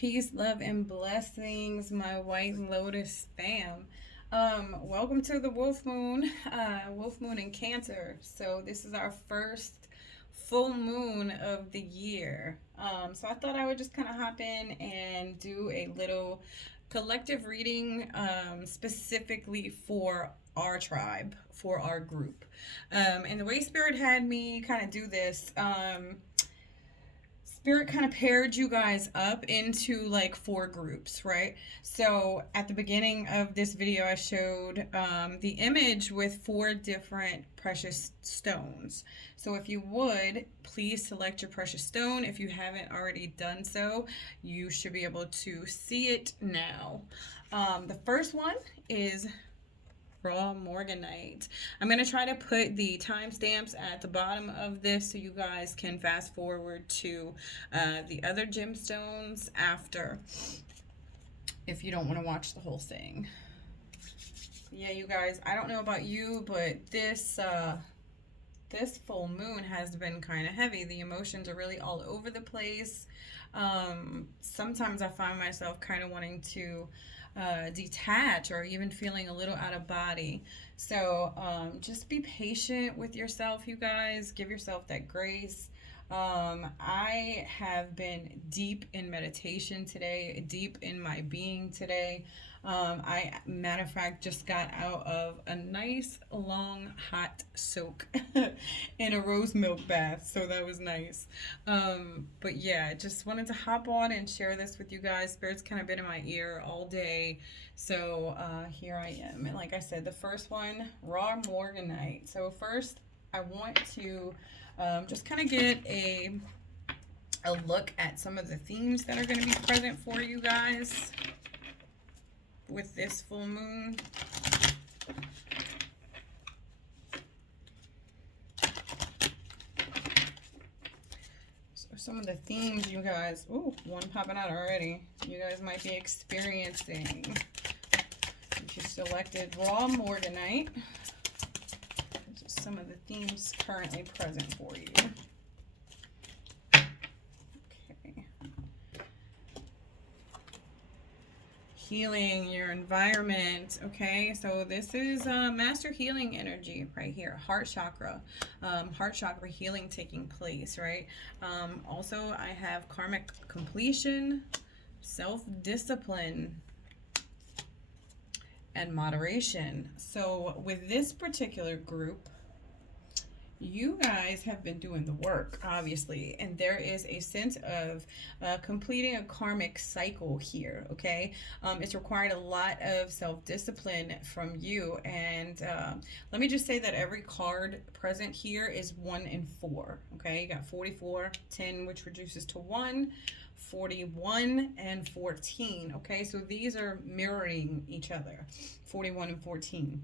Peace, love, and blessings, my White Lotus fam. Welcome to the Wolf Moon in Cancer. So this is our first full moon of the year. So I thought I would just kind of hop in and do a little collective reading, specifically for our tribe, for our group. And the way Spirit had me kind of do this, Spirit kind of paired you guys up into like four groups, right? So at the beginning of this video, I showed the image with four different precious stones. So if you would, please select your precious stone. If you haven't already done so, you should be able to see it now. The first one is raw Morganite. I'm going to try to put the timestamps at the bottom of this so you guys can fast forward to the other gemstones after if you don't want to watch the whole thing. Yeah, you guys, I don't know about you, but this full moon has been kind of heavy. The emotions are really all over the place. Sometimes I find myself kind of wanting to detach or even feeling a little out of body. So just be patient with yourself, you guys. Give yourself that grace. I have been deep in meditation today, deep in my being today. Matter of fact, just got out of a nice long hot soak in a rose milk bath, so that was nice. But yeah, just wanted to hop on and share this with you guys. Spirit's kind of been in my ear all day, so here I am. And like I said, the first one, raw Morganite. So first, I want to just kind of get a look at some of the themes that are going to be present for you guys with this full moon. So some of the themes you guys, ooh, one popping out already, you guys might be experiencing. If you selected raw Morganite, just some of the themes currently present for you. Healing your environment. Okay, so this is master healing energy right here, heart chakra healing taking place, right? Also I have karmic completion, self-discipline, and moderation. So with this particular group, you guys have been doing the work, obviously, and there is a sense of completing a karmic cycle here, okay? It's required a lot of self-discipline from you, and let me just say that every card present here is 1 and 4, okay? You got 44, 10, which reduces to 1, 41, and 14, okay? So these are mirroring each other, 41 and 14.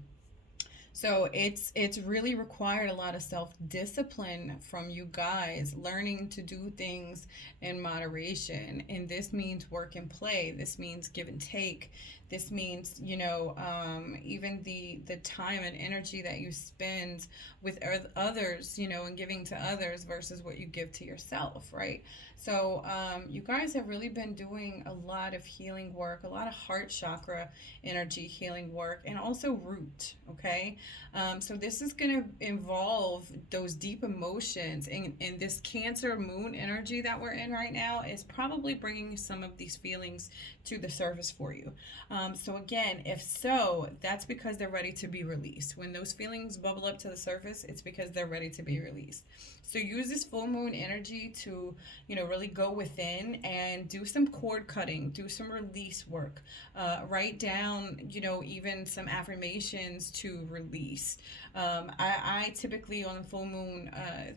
So it's really required a lot of self-discipline from you guys, learning to do things in moderation. And this means work and play. This means give and take. This means, you know, even the time and energy that you spend with others, you know, and giving to others versus what you give to yourself, right? So you guys have really been doing a lot of healing work, a lot of heart chakra energy healing work, and also root, okay? So this is going to involve those deep emotions, and this Cancer moon energy that we're in right now is probably bringing some of these feelings to the surface for you. So again, if so, that's because they're ready to be released. When those feelings bubble up to the surface, it's because they're ready to be released. So use this full moon energy to, you know, really go within and do some cord cutting, do some release work, write down, you know, even some affirmations to release. I typically on the full moon,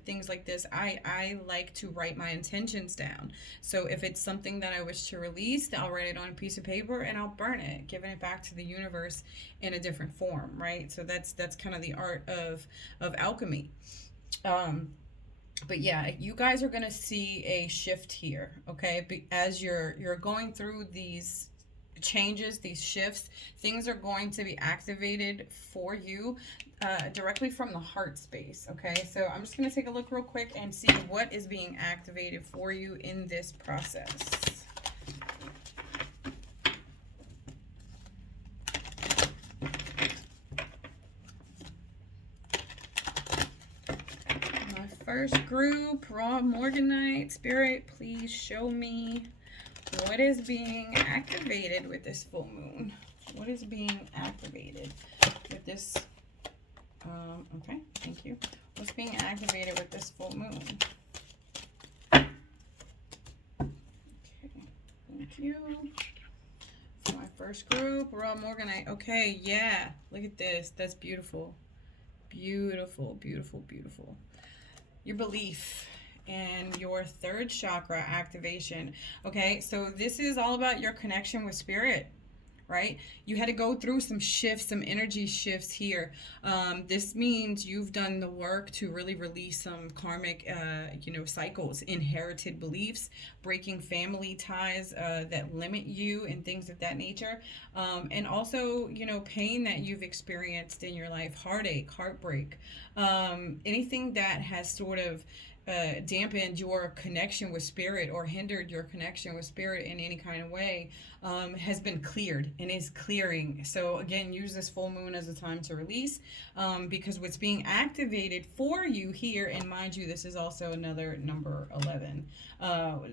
things like this, I like to write my intentions down. So if it's something that I wish to release, I'll write it on a piece of paper and I'll burn it, giving it back to the universe in a different form, right? So that's kind of the art of alchemy. But yeah, you guys are gonna see a shift here, okay? As you're going through these changes, these shifts, things are going to be activated for you directly from the heart space, okay? So I'm just gonna take a look real quick and see what is being activated for you in this process. first group, Raw Morganite. Spirit, please show me what is being activated with this full moon. What is being activated with this? Okay, thank you. What's being activated with this full moon? Okay, thank you. For my first group, Raw Morganite. Okay, yeah, look at this. That's beautiful. Beautiful, beautiful, beautiful. Your belief and your third chakra activation. Okay, so this is all about your connection with spirit, right? You had to go through some shifts, some energy shifts here. This means you've done the work to really release some karmic, cycles, inherited beliefs, breaking family ties that limit you and things of that nature. And also, pain that you've experienced in your life, heartache, heartbreak, anything that has sort of dampened your connection with spirit or hindered your connection with spirit in any kind of way has been cleared and is clearing. So again, use this full moon as a time to release, because what's being activated for you here, and mind you, this is also another number 11.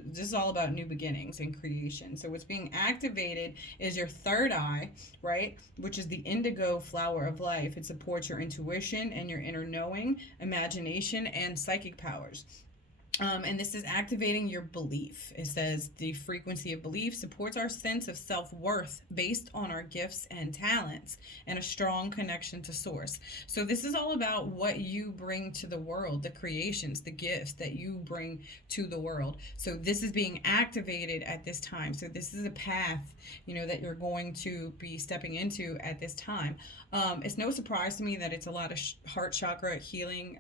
This is all about new beginnings and creation. So what's being activated is your third eye, right? Which is the indigo flower of life. It supports your intuition and your inner knowing, imagination, and psychic powers. And this is activating your belief. It says the frequency of belief supports our sense of self-worth based on our gifts and talents and a strong connection to source. So this is all about what you bring to the world, the creations, the gifts that you bring to the world. So this is being activated at this time. So this is a path, that you're going to be stepping into at this time. It's no surprise to me that it's a lot of heart chakra healing,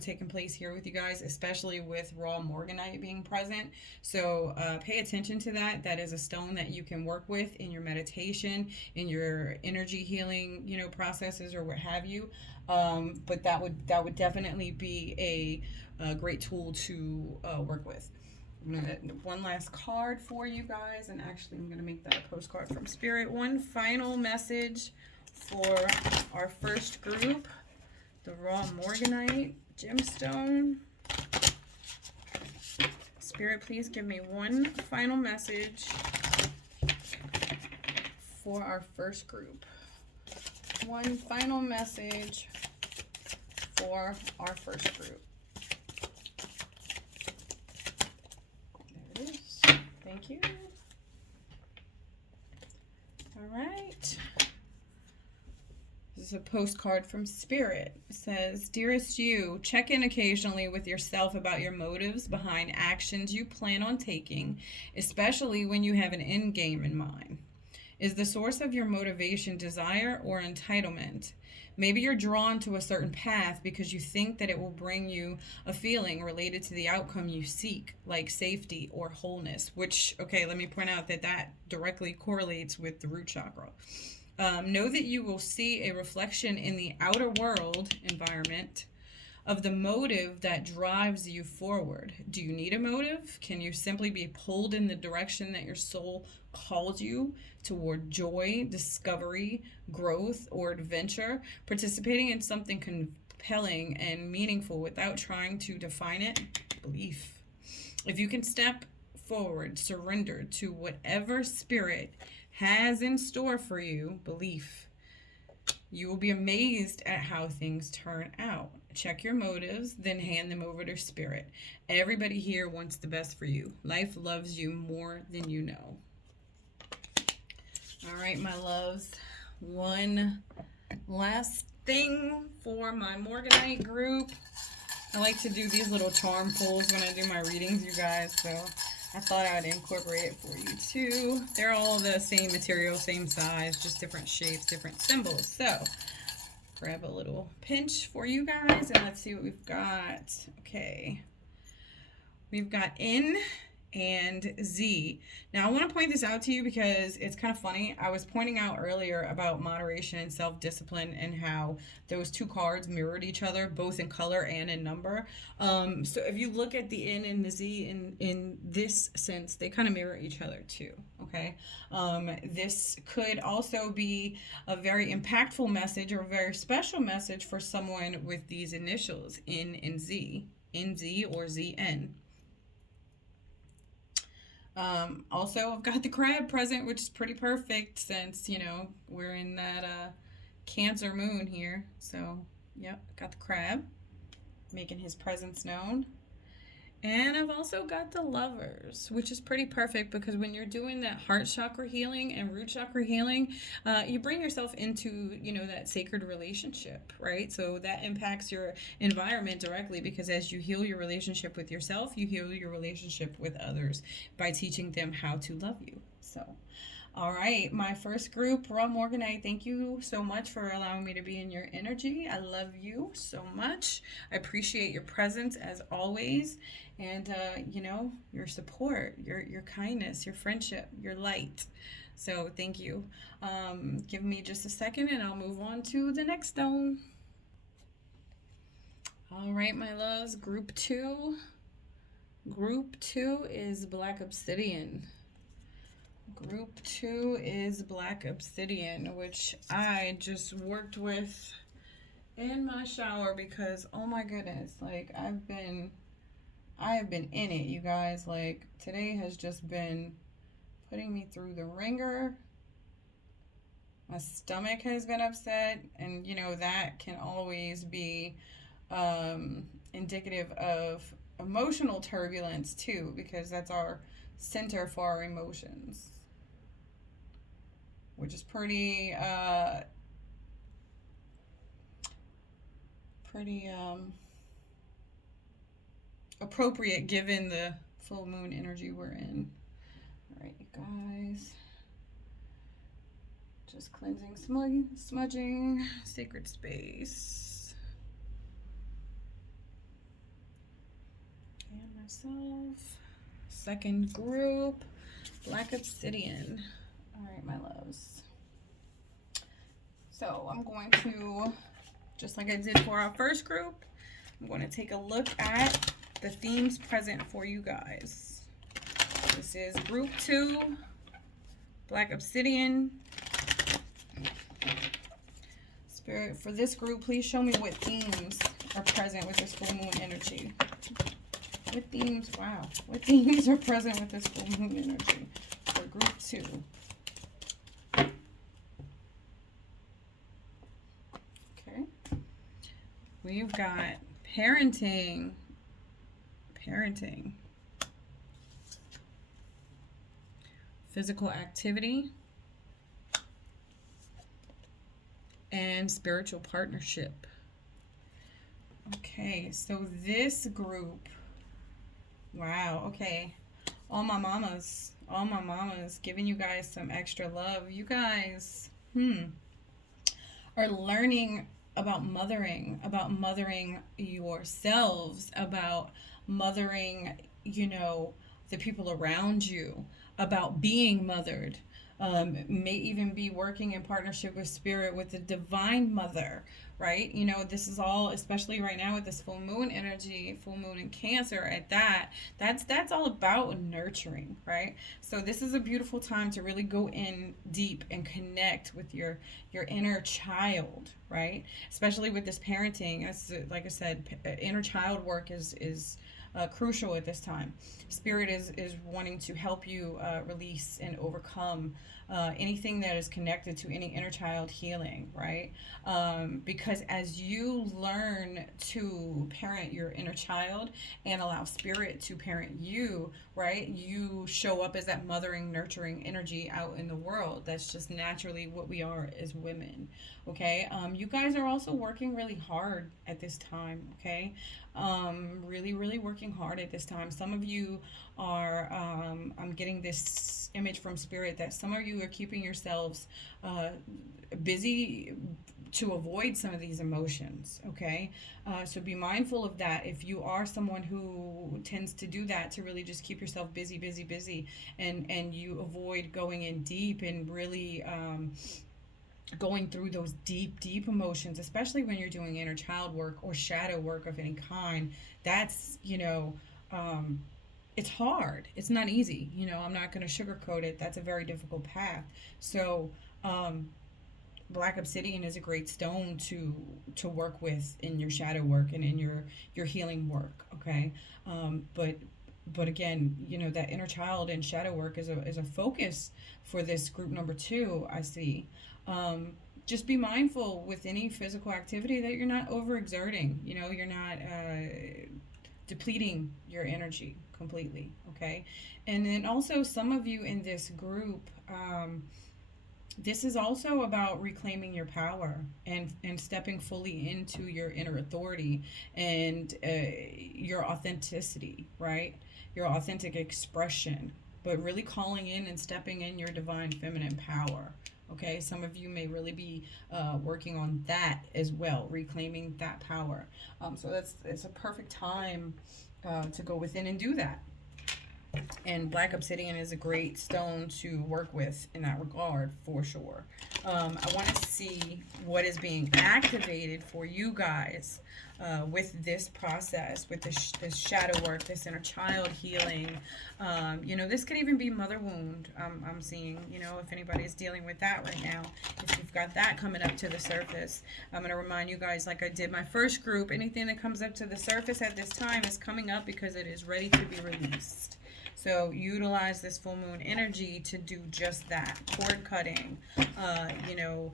taking place here with you guys, especially with raw Morganite being present. So pay attention to that. That is a stone that you can work with in your meditation, in your energy healing, processes or what have you. But that would definitely be a great tool to work with. One last card for you guys, and actually I'm going to make that a postcard from Spirit. One final message for our first group, the raw Morganite gemstone. Spirit, please give me one final message for our first group. One final message for our first group. There it is. Thank you. All right. This is a postcard from Spirit. It says, "Dearest you, check in occasionally with yourself about your motives behind actions you plan on taking, especially when you have an end game in mind. Is the source of your motivation desire or entitlement? Maybe you're drawn to a certain path because you think that it will bring you a feeling related to the outcome you seek, like safety or wholeness," which, okay, let me point out that directly correlates with the root chakra. Know that you will see a reflection in the outer world environment of the motive that drives you forward. Do you need a motive? Can you simply be pulled in the direction that your soul calls you toward joy, discovery, growth, or adventure? Participating in something compelling and meaningful without trying to define it? Belief. If you can step forward, surrender to whatever spirit has in store for you, belief, you will be amazed at how things turn out. Check your motives, then hand them over to Spirit. Everybody here wants the best for you. Life loves you more than you know. All right, my loves. One last thing for my Morganite group. I like to do these little charm pulls when I do my readings, you guys, so I thought I'd incorporate it for you too. They're all the same material, same size, just different shapes, different symbols. So grab a little pinch for you guys and let's see what we've got. Okay. We've got N and Z. Now I want to point this out to you because it's kind of funny. I was pointing out earlier about moderation and self-discipline and how those two cards mirrored each other, both in color and in number. So if you look at the N and the Z in this sense, they kind of mirror each other too, okay? This could also be a very impactful message or a very special message for someone with these initials, N and Z. NZ or ZN. Also, I've got the crab present, which is pretty perfect since, you know, we're in that Cancer moon here. So, yep, got the crab making his presence known. And I've also got the lovers, which is pretty perfect because when you're doing that heart chakra healing and root chakra healing, you bring yourself into, you know, that sacred relationship, right? So that impacts your environment directly because as you heal your relationship with yourself, you heal your relationship with others by teaching them how to love you. So, all right, my first group, Raw Morganite, thank you so much for allowing me to be in your energy. I love you so much. I appreciate your presence as always. And, you know, your support, your kindness, your friendship, your light. So thank you. Give me just a second and I'll move on to the next stone. All right, my loves, group 2. Group 2 is Black Obsidian. Group 2 is Black Obsidian, which I just worked with in my shower because, oh my goodness, like I have been in it, you guys. Like today has just been putting me through the ringer. My stomach has been upset, and you know that can always be indicative of emotional turbulence too, because that's our center for our emotions, which is pretty appropriate given the full moon energy we're in. All right, you guys. Just cleansing, smudging, sacred space. And myself. Second group, Black Obsidian. All right, my loves. So I'm going to, just like I did for our first group, I'm going to take a look at the themes present for you guys. This is group 2, Black Obsidian. Spirit, for this group, please show me what themes are present with this full moon energy. What themes, wow, what themes are present with this full moon energy for group 2? Okay. We've got parenting. Physical activity. And spiritual partnership. Okay, so this group, wow, okay. All my mamas giving you guys some extra love. You guys, are learning about mothering yourselves, about mothering, you know, the people around you, about being mothered. May even be working in partnership with spirit, with the divine mother, right? You know, this is all, especially right now with this full moon energy, full moon in Cancer at that's all about nurturing, right? So this is a beautiful time to really go in deep and connect with your inner child, right? Especially with this parenting, as like I said, inner child work is crucial at this time. Spirit is wanting to help you release and overcome anything that is connected to any inner child healing, right? Because as you learn to parent your inner child and allow spirit to parent you, right, you show up as that mothering, nurturing energy out in the world. That's just naturally what we are as women, okay? You guys are also working really hard at this time, okay? Really working hard at this time. Some of you are, I'm getting this image from spirit that some of you are keeping yourselves busy to avoid some of these emotions, okay? So be mindful of that. If you are someone who tends to do that, to really just keep yourself busy, and you avoid going in deep and really going through those deep emotions, especially when you're doing inner child work or shadow work of any kind. That's, you know, it's hard. It's not easy. You know, I'm not going to sugarcoat it. That's a very difficult path. So Black Obsidian is a great stone to work with in your shadow work and in your healing work. Okay, but again, you know, that inner child and shadow work is a focus for this group number two. I see. Just be mindful with any physical activity that you're not overexerting. You know, you're not depleting your energy completely. Okay, and then also some of you in this group. This is also about reclaiming your power and stepping fully into your inner authority and your authenticity, right? Your authentic expression, but really calling in and stepping in your divine feminine power. Okay, some of you may really be working on that as well, reclaiming that power. So it's a perfect time to go within and do that. And Black Obsidian is a great stone to work with in that regard, for sure. I want to see what is being activated for you guys with this process, with this shadow work, this inner child healing. You know, this could even be mother wound. I'm seeing, you know, if anybody's dealing with that right now, if you've got that coming up to the surface. I'm going to remind you guys, like I did my first group, anything that comes up to the surface at this time is coming up because it is ready to be released. So utilize this full moon energy to do just that. Cord cutting, you know,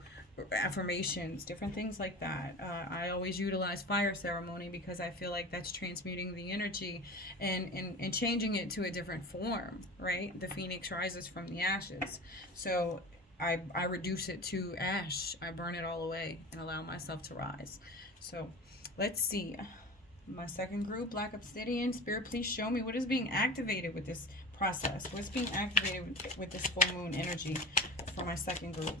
affirmations, different things like that. I always utilize fire ceremony because I feel like that's transmuting the energy and changing it to a different form, right? The phoenix rises from the ashes. So I reduce it to ash. I burn it all away and allow myself to rise. So let's see. My second group, Black Obsidian. Spirit, please show me what is being activated with this process. What's being activated with this full moon energy for my second group?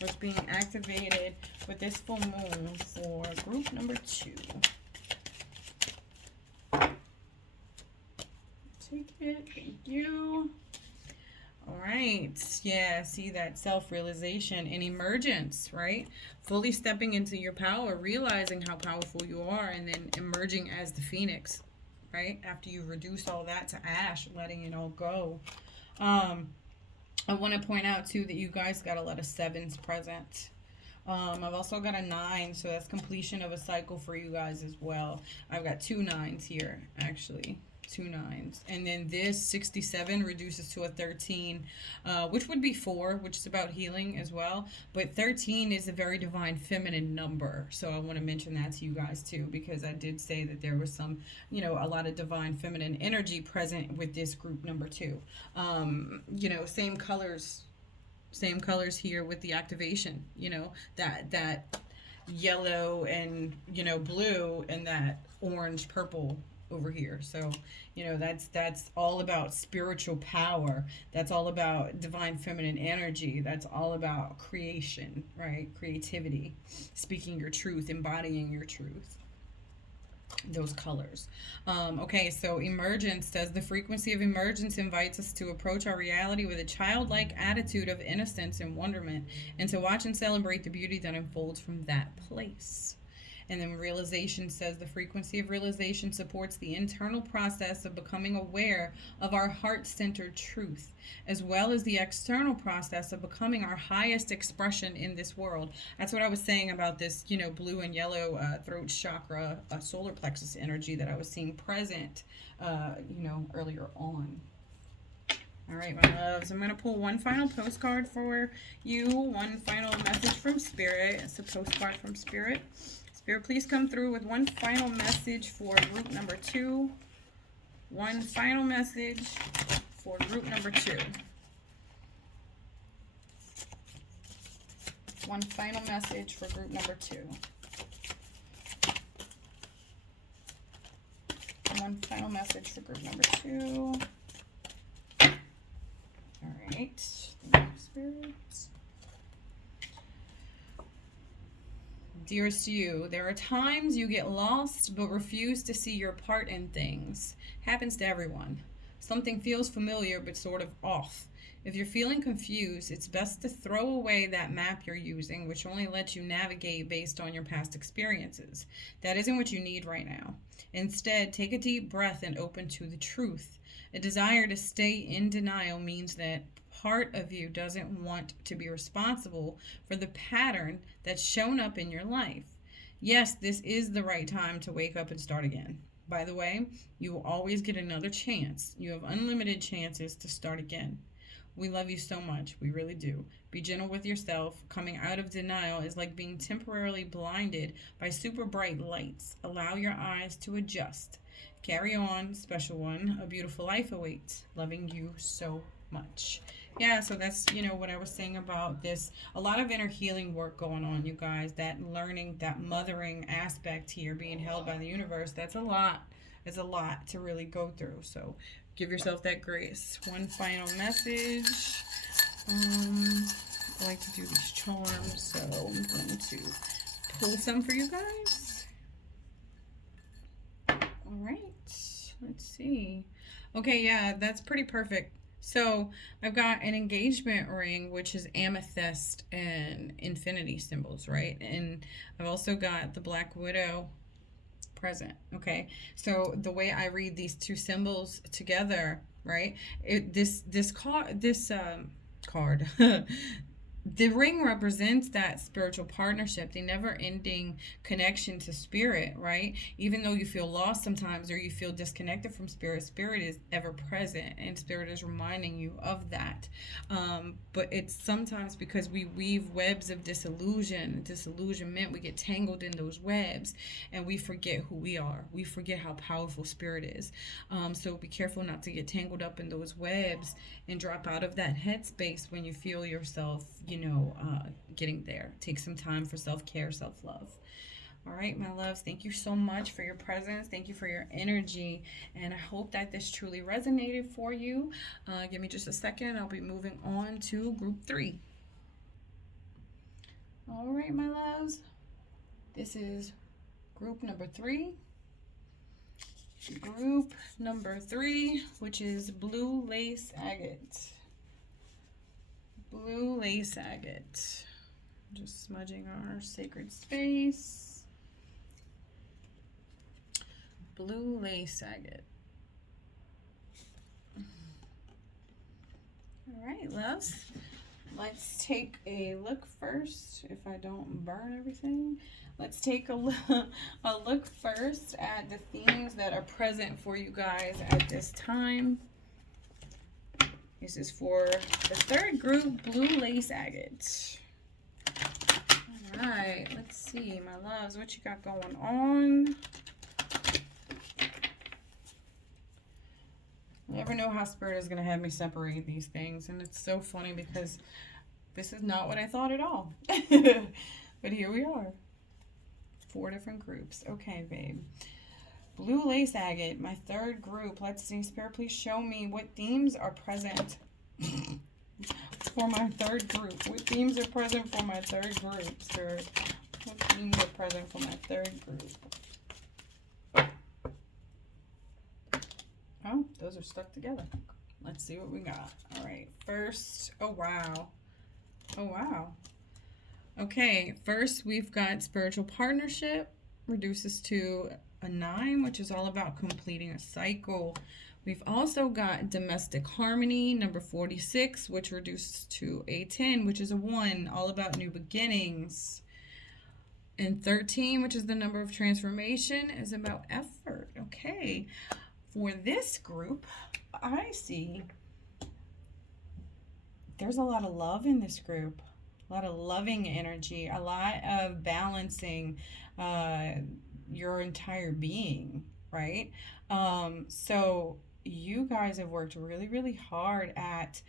What's being activated with this full moon for group number two? Take it. Thank you. All right. Yeah, see that self-realization and emergence, right? Fully stepping into your power, realizing how powerful you are, and then emerging as the phoenix, right? After you reduce all that to ash, letting it all go. I want to point out, too, that you guys got a lot of sevens present. I've also got a 9, so that's completion of a cycle for you guys as well. I've got 2 9s here, actually. 2 9s, and then this 67 reduces to a 13, which would be 4, which is about healing as well, but 13 is a very divine feminine number, so I want to mention that to you guys too, because I did say that there was some, you know, a lot of divine feminine energy present with this group number 2. You know, same colors here with the activation, you know, that yellow and, you know, blue, and that orange purple over here. So, you know, that's all about spiritual power. That's all about divine feminine energy. That's all about creation, right? Creativity, speaking your truth, embodying your truth. Those colors. Okay, so emergence says the frequency of emergence invites us to approach our reality with a childlike attitude of innocence and wonderment, and to watch and celebrate the beauty that unfolds from that place. And then realization says the frequency of realization supports the internal process of becoming aware of our heart-centered truth, as well as the external process of becoming our highest expression in this world. That's what I was saying about this, you know, blue and yellow throat chakra, solar plexus energy that I was seeing present, you know, earlier on. All right, my loves, I'm going to pull one final postcard for you, one final message from Spirit. It's a postcard from Spirit. Spirit, please come through with one final message for group number 2. One final message for group number 2. One final message for group number 2. One final message for group number 2. All right. Thank you, Spirit. Dearest you, there are times you get lost but refuse to see your part in things. Happens to everyone. Something feels familiar but sort of off. If you're feeling confused, it's best to throw away that map you're using, which only lets you navigate based on your past experiences. That isn't what you need right now. Instead, take a deep breath and open to the truth. A desire to stay in denial means that part of you doesn't want to be responsible for the pattern that's shown up in your life. Yes, this is the right time to wake up and start again. By the way, you will always get another chance. You have unlimited chances to start again. We love you so much. We really do. Be gentle with yourself. Coming out of denial is like being temporarily blinded by super bright lights. Allow your eyes to adjust. Carry on, special one. A beautiful life awaits. Loving you so much. Yeah, so that's, what I was saying about this. A lot of inner healing work going on, you guys. That learning, that mothering aspect here, being held by the universe, that's a lot. It's a lot to really go through. So give yourself that grace. One final message. I like to do these charms, so I'm going to pull some for you guys. All right, let's see. Okay, yeah, that's pretty perfect. So I've got an engagement ring, which is amethyst and infinity symbols, right? And I've also got the Black Widow present. Okay, so the way I read these two symbols together, right? This card the ring represents that spiritual partnership, the never-ending connection to spirit, right? Even though you feel lost sometimes or you feel disconnected from spirit, spirit is ever present and spirit is reminding you of that. But it's sometimes because we weave webs of disillusionment, we get tangled in those webs and we forget who we are. We forget how powerful spirit is. So be careful not to get tangled up in those webs and drop out of that headspace when you feel yourself, getting there. Take some time for self-care, self-love. All right, my loves, thank you so much for your presence. Thank you for your energy. And I hope that this truly resonated for you. Give me just a second. I'll be moving on to group 3. All right, my loves. This is group number 3. Group number 3, which is blue lace agate. Blue lace agate. Just smudging our sacred space. Blue lace agate. All right, loves. Let's take a look first, if I don't burn everything. Let's take a look first at the themes that are present for you guys at this time. This is for the third group, blue lace agate. All right, let's see, my loves, what you got going on? I never know how spirit is going to have me separate these things, and it's so funny because this is not what I thought at all. But here we are. 4 different groups. Okay, babe. Blue lace agate, my third group. Let's see, Spirit, please show me what themes are present for my third group. What themes are present for my third group, Spirit? What themes are present for my third group? Oh, those are stuck together. Let's see what we got. All right, first, oh, wow. Oh, wow. Okay, first we've got spiritual partnership, reduces to a 9, which is all about completing a cycle. We've also got domestic harmony, number 46, which reduces to a 10, which is a 1, all about new beginnings. And 13, which is the number of transformation, is about effort. Okay, for this group, I see there's a lot of love in this group. A lot of loving energy, a lot of balancing your entire being, right? So you guys have worked really, really hard at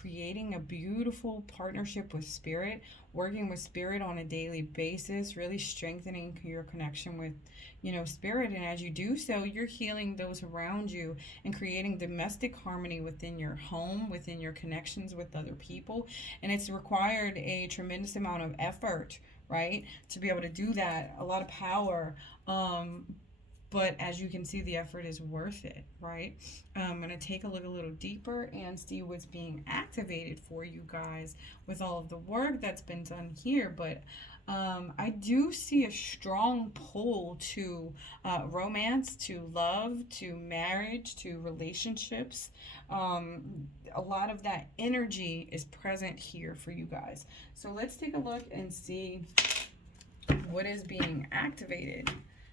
creating a beautiful partnership with spirit, working with spirit on a daily basis, really strengthening your connection with, spirit. And as you do so, you're healing those around you and creating domestic harmony within your home, within your connections with other people. And it's required a tremendous amount of effort, right, to be able to do that. A lot of power. but as you can see, the effort is worth it, right? I'm going to take a look a little deeper and see what's being activated for you guys with all of the work that's been done here. But I do see a strong pull to romance, to love, to marriage, to relationships. A lot of that energy is present here for you guys. So let's take a look and see what is being activated.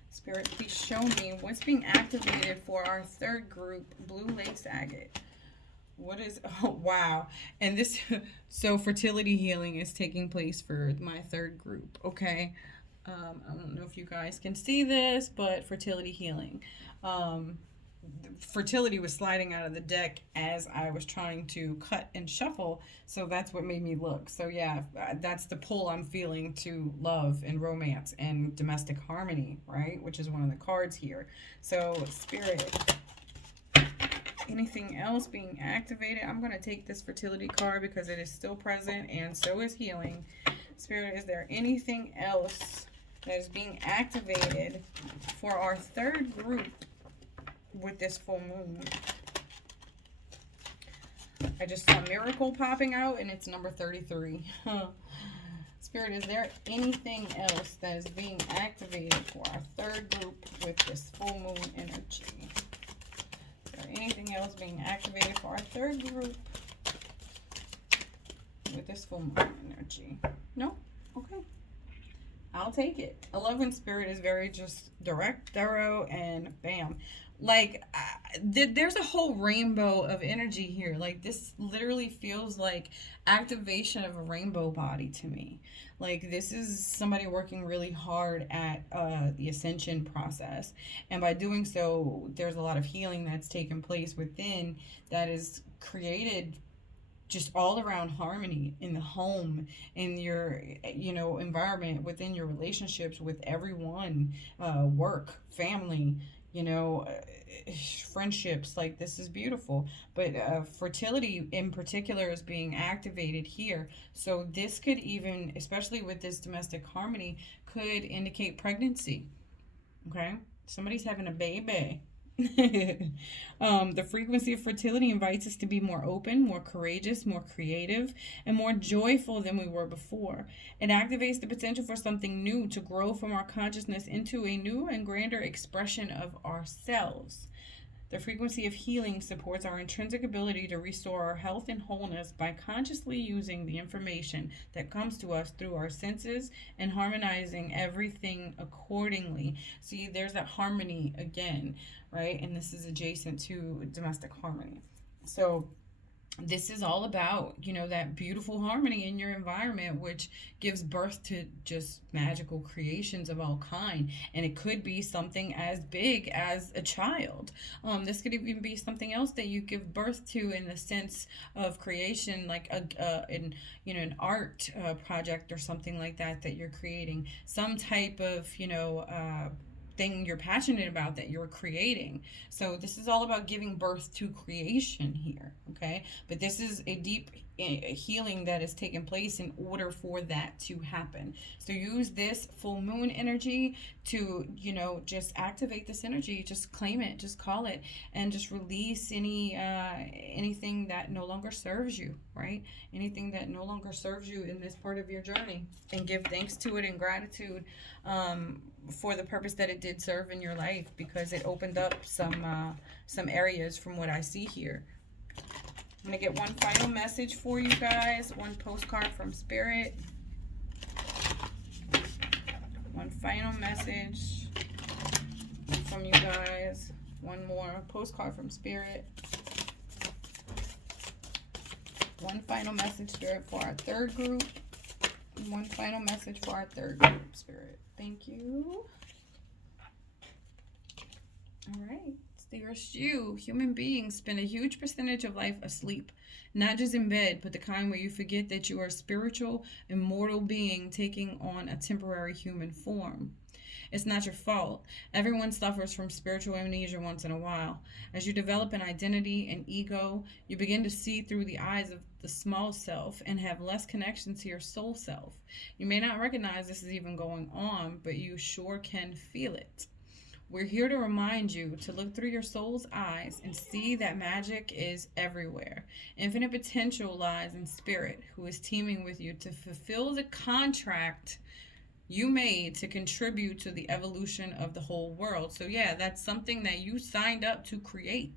Spirit, please show me what's being activated for our third group, Blue Lace Agate. What is, oh, wow. And this, so fertility healing is taking place for my third group, okay? I don't know if you guys can see this, but fertility healing. Fertility was sliding out of the deck as I was trying to cut and shuffle, so that's what made me look. So yeah, that's the pull I'm feeling to love and romance and domestic harmony, right? Which is one of the cards here. So Spirit, anything else being activated? I'm going to take this fertility card because it is still present, and so is healing. Spirit, is there anything else that is being activated for our third group with this full moon? I just saw Miracle popping out, and it's number 33. Spirit, is there anything else that is being activated for our third group with this full moon energy? Is there anything else being activated for our third group with this full moon energy? No? Okay. I'll take it. I love when Spirit is very just direct, thorough, and bam. Like, there's a whole rainbow of energy here. Like, this literally feels like activation of a rainbow body to me. Like, this is somebody working really hard at the ascension process. And by doing so, there's a lot of healing that's taken place within that is created just all around harmony in the home, in your, environment, within your relationships with everyone, work, family, friendships. Like, this is beautiful. But fertility in particular is being activated here. So this could even, especially with this domestic harmony, could indicate pregnancy. Okay? Somebody's having a baby. The frequency of fertility invites us to be more open, more courageous, more creative, and more joyful than we were before. It activates the potential for something new to grow from our consciousness into a new and grander expression of ourselves. The frequency of healing supports our intrinsic ability to restore our health and wholeness by consciously using the information that comes to us through our senses and harmonizing everything accordingly. See, there's that harmony again, right? And this is adjacent to domestic harmony. So this is all about, that beautiful harmony in your environment, which gives birth to just magical creations of all kind. And it could be something as big as a child. This could even be something else that you give birth to in the sense of creation, like an art project or something like that you're creating. Some type of, thing you're passionate about that you're creating. So this is all about giving birth to creation here, okay? But this is a deep healing that is taking place in order for that to happen. So use this full moon energy to, just activate this energy. Just claim it, just call it, and just release anything that no longer serves you, right? Anything that no longer serves you in this part of your journey, and give thanks to it and gratitude for the purpose that it did serve in your life, because it opened up some areas from what I see here. I'm going to get one final message for you guys. One postcard from Spirit. One final message from you guys. One more postcard from Spirit. One final message, Spirit, for our third group. One final message for our third group, Spirit. Thank you. All right. Dearest you, human beings spend a huge percentage of life asleep, not just in bed, but the kind where you forget that you are a spiritual, immortal being taking on a temporary human form. It's not your fault. Everyone suffers from spiritual amnesia once in a while. As you develop an identity and ego, you begin to see through the eyes of the small self and have less connection to your soul self. You may not recognize this is even going on, but you sure can feel it. We're here to remind you to look through your soul's eyes and see that magic is everywhere. Infinite potential lies in spirit, who is teaming with you to fulfill the contract you made to contribute to the evolution of the whole world. So, yeah, that's something that you signed up to create.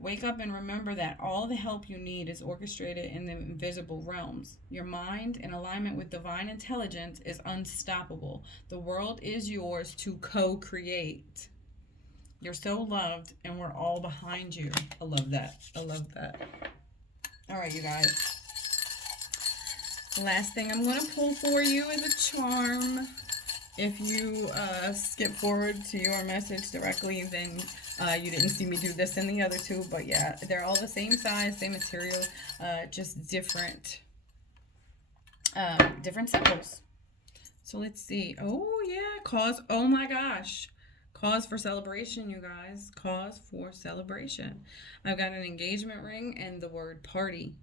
Wake up and remember that all the help you need is orchestrated in the invisible realms. Your mind, in alignment with divine intelligence, is unstoppable. The world is yours to co-create. You're so loved, and we're all behind you. I love that. I love that. All right, you guys. The last thing I'm going to pull for you is a charm. If you skip forward to your message directly, then you didn't see me do this in the other two. But yeah, they're all the same size, same material, just different symbols. So let's see. Oh yeah, cause. Oh my gosh. Cause for celebration, you guys. Cause for celebration. I've got an engagement ring and the word party.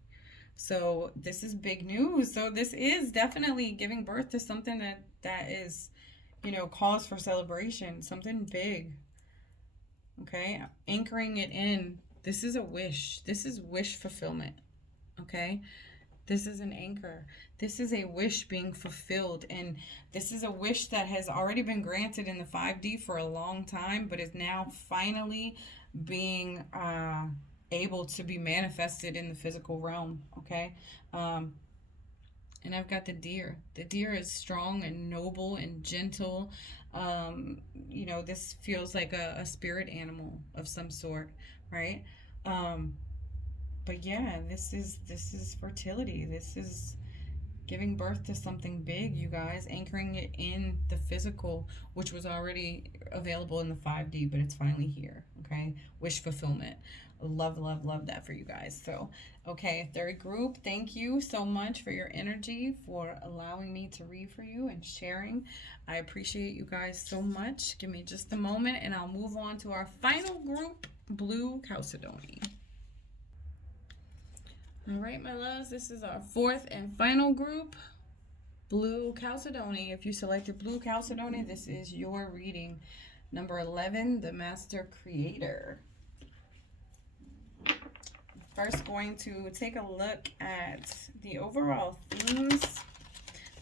So this is big news. So this is definitely giving birth to something that is, you know, cause for celebration, something big. Okay, anchoring it in. This is a wish. This is wish fulfillment. Okay, this is an anchor. This is a wish being fulfilled, and this is a wish that has already been granted in the 5D for a long time, but is now finally being able to be manifested in the physical realm. Okay, and I've got the deer. The deer is strong and noble and gentle. You know, this feels like a spirit animal of some sort, right? But yeah, this is fertility. This is giving birth to something big, you guys, anchoring it in the physical, which was already available in the 5D, but it's finally here. Okay, wish fulfillment. Love, love, love that for you guys. So, okay, third group, thank you so much for your energy, for allowing me to read for you and sharing. I appreciate you guys so much. Give me just a moment and I'll move on to our final group, Blue Chalcedony. All right, my loves, this is our fourth and final group, Blue Chalcedony. If you selected Blue Chalcedony, this is your reading. Number 11, the Master Creator. First, going to take a look at the overall themes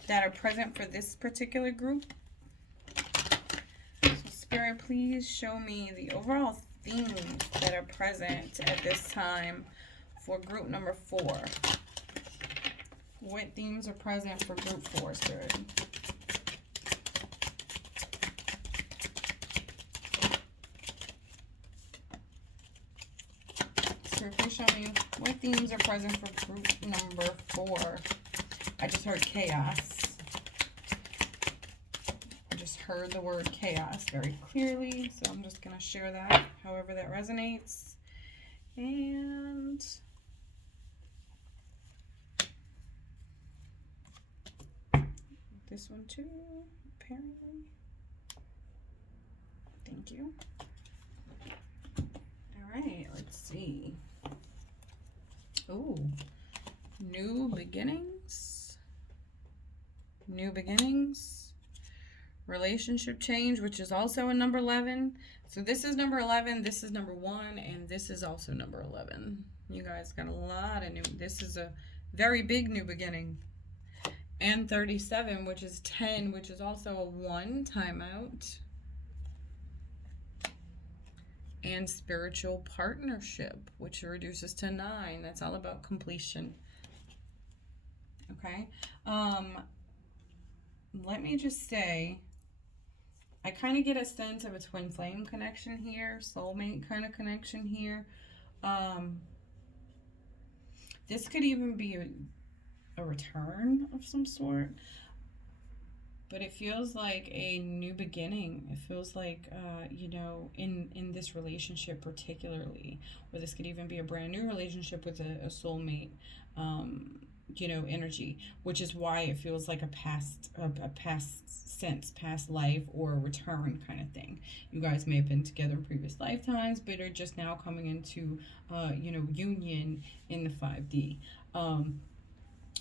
that are present for this particular group. So, Spirit, please show me the overall themes that are present at this time for group number 4. What themes are present for group 4, Spirit? Please show me what themes are present for group number 4. I just heard chaos. I just heard the word chaos very clearly, so I'm just going to share that however that resonates. And this one too, apparently. Thank you. All right, let's see. Ooh, new beginnings, relationship change, which is also a number 11. So this is number 11, this is number 1, and this is also number 11. You guys got a lot of new, this is a very big new beginning. And 37, which is 10, which is also a 1 timeout. And spiritual partnership, which reduces to 9. That's all about completion. Okay. Let me just say, I kind of get a sense of a twin flame connection here, soulmate kind of connection here. This could even be a return of some sort. But it feels like a new beginning. It feels like, you know, in this relationship particularly, or this could even be a brand new relationship with a soulmate, you know, energy, which is why it feels like a past sense, past life, or a return kind of thing. You guys may have been together in previous lifetimes, but are just now coming into, you know, union in the 5D.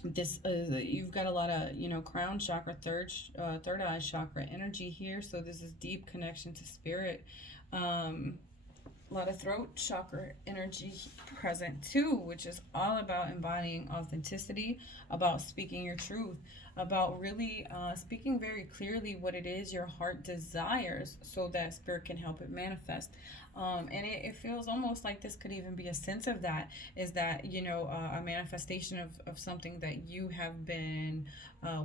this you've got a lot of, you know, crown chakra, third eye chakra energy here. So this is deep connection to spirit. A lot of throat chakra energy present too, which is all about embodying authenticity, about speaking your truth, about really speaking very clearly what it is your heart desires so that spirit can help it manifest. And it feels almost like this could even be a sense of that, is that, you know, a manifestation of something that you have been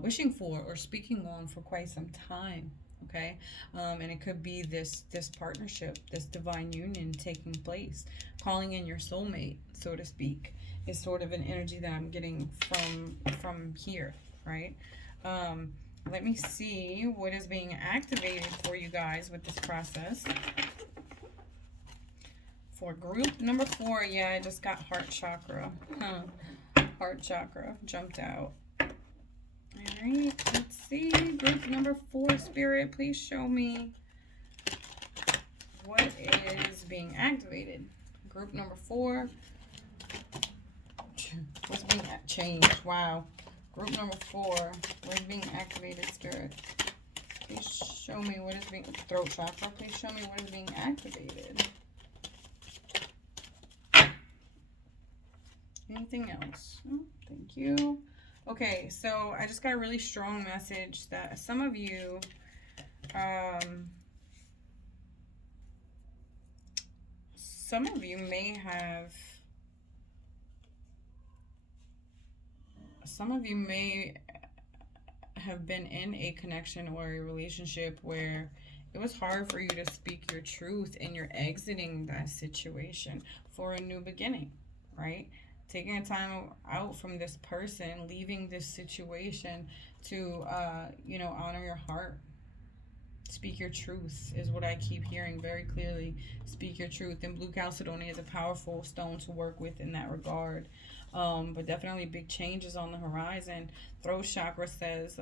wishing for or speaking on for quite some time. Okay, and it could be this partnership, this divine union taking place, calling in your soulmate, so to speak, is sort of an energy that I'm getting from here, right? Let me see what is being activated for you guys with this process. For group number 4, yeah, I just got heart chakra. Heart chakra jumped out. Alright, let's see. Group number 4, Spirit, please show me what is being activated. Group number 4. What's being changed? Wow. Group number 4. What is being activated, Spirit? Please show me what is being... Throat chakra. Please show me what is being activated. Anything else? Oh, thank you. Okay, so I just got a really strong message that some of you, may have, been in a connection or a relationship where it was hard for you to speak your truth, and you're exiting that situation for a new beginning, right? Taking a time out from this person, leaving this situation to, you know, honor your heart. Speak your truth is what I keep hearing very clearly. Speak your truth. And blue Chalcedony is a powerful stone to work with in that regard. But definitely big changes on the horizon. Throat chakra says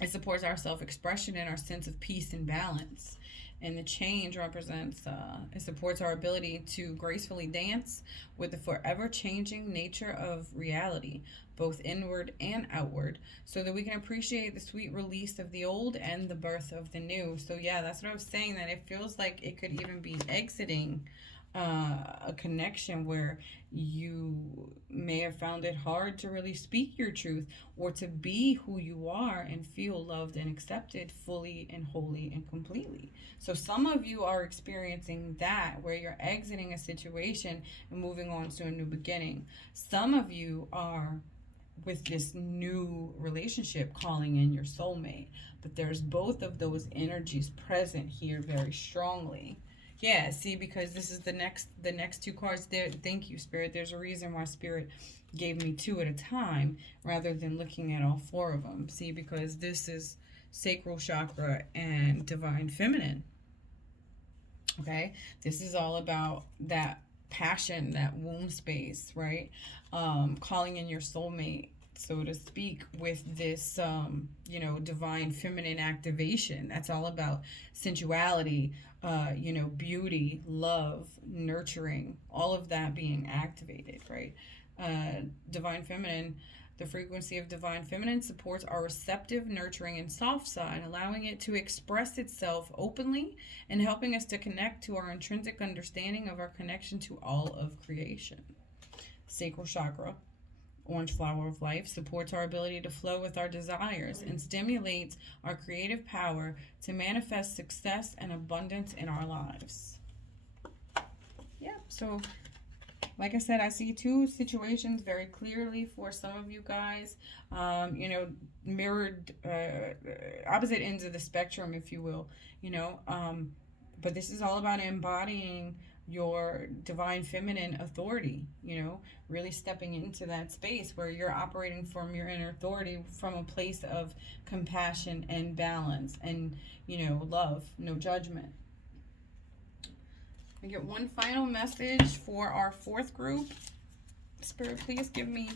it supports our self-expression and our sense of peace and balance. And the change represents, it supports our ability to gracefully dance with the forever changing nature of reality, both inward and outward, so that we can appreciate the sweet release of the old and the birth of the new. So yeah, that's what I was saying, that it feels like it could even be exiting a connection where you may have found it hard to really speak your truth or to be who you are and feel loved and accepted fully and wholly and completely. So some of you are experiencing that, where you're exiting a situation and moving on to a new beginning. Some of you are with this new relationship, calling in your soulmate, but there's both of those energies present here very strongly. Yeah, see, because this is the next 2 cards there. Thank you, Spirit. There's a reason why Spirit gave me 2 at a time rather than looking at all 4 of them. See, because this is sacral chakra and divine feminine. Okay, this is all about that passion, that womb space, right? Calling in your soulmate, so to speak, with this, you know, divine feminine activation. That's all about sensuality, you know, beauty, love, nurturing, all of that being activated, right? Divine feminine, the frequency of divine feminine supports our receptive, nurturing, and soft side, allowing it to express itself openly and helping us to connect to our intrinsic understanding of our connection to all of creation. Sacral chakra, orange flower of life, supports our ability to flow with our desires and stimulates our creative power to manifest success and abundance in our lives. Yeah, so like I said, I see 2 situations very clearly for some of you guys. You know, mirrored, opposite ends of the spectrum, if you will, you know. But this is all about embodying your divine feminine authority, you know, really stepping into that space where you're operating from your inner authority from a place of compassion and balance and, you know, love, no judgment. I get one final message for our 4th group. Spirit, please give me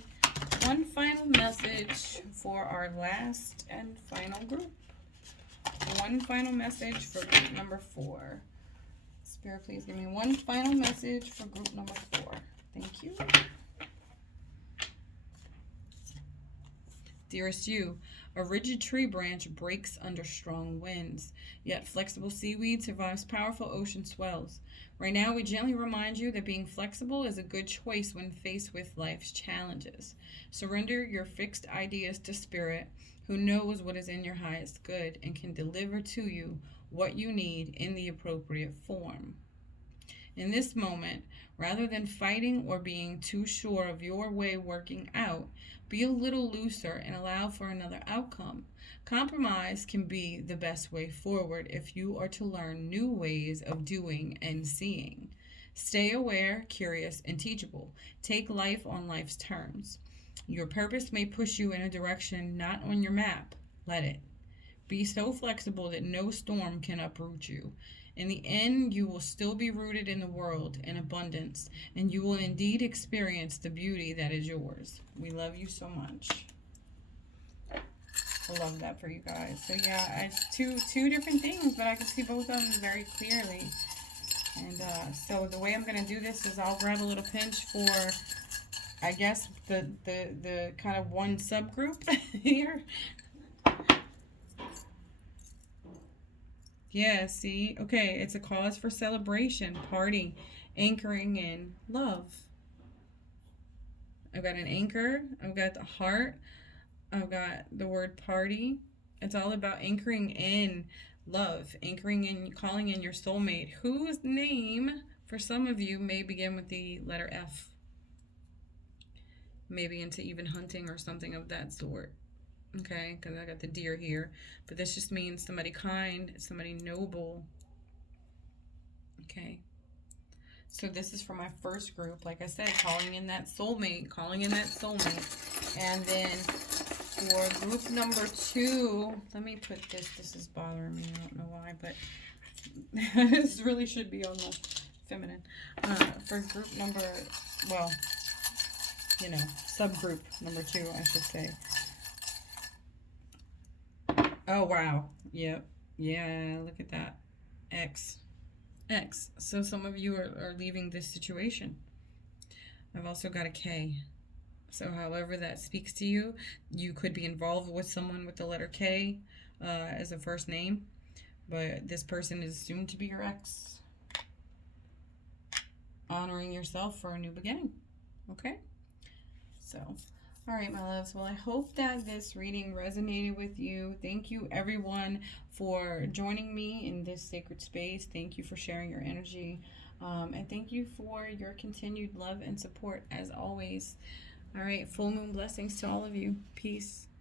one final message for our last and final group. One final message for group number 4. Spirit, please give me one final message for group number 4. Thank you. dearest you, a rigid tree branch breaks under strong winds, yet flexible seaweed survives powerful ocean swells. Right now, we gently remind you that being flexible is a good choice when faced with life's challenges. Surrender your fixed ideas to Spirit, who knows what is in your highest good and can deliver to you what you need in the appropriate form. In this moment, rather than fighting or being too sure of your way working out, be a little looser and allow for another outcome. Compromise can be the best way forward if you are to learn new ways of doing and seeing. Stay aware, curious, and teachable. Take life on life's terms. Your purpose may push you in a direction not on your map. Let it. Be so flexible that no storm can uproot you. In the end, you will still be rooted in the world in abundance, and you will indeed experience the beauty that is yours. We love you so much. I love that for you guys. So yeah, two different things, but I can see both of them very clearly. And so the way I'm going to do this is I'll grab a little pinch for, I guess, the kind of one subgroup here. Yeah, see? Okay, it's a cause for celebration, party, anchoring in love. I've got an anchor. I've got the heart. I've got the word party. It's all about anchoring in love, anchoring in, calling in your soulmate, whose name, for some of you, may begin with the letter F. Maybe into even hunting or something of that sort. Okay, because I got the deer here. But this just means somebody kind, somebody noble. Okay. So this is for my first group. Like I said, calling in that soulmate, calling in that soulmate. And then for group number 2, let me put this. This is bothering me. I don't know why, but this really should be on the feminine. For group number, well, you know, subgroup number 2, I should say. Oh, wow. Yep. Yeah, look at that. X. So some of you are leaving this situation. I've also got a K. So however that speaks to you, you could be involved with someone with the letter K as a first name. But this person is assumed to be your ex. Honoring yourself for a new beginning. Okay? So... all right, my loves. Well, I hope that this reading resonated with you. Thank you, everyone, for joining me in this sacred space. Thank you for sharing your energy. And thank you for your continued love and support, as always. All right, full moon blessings to all of you. Peace.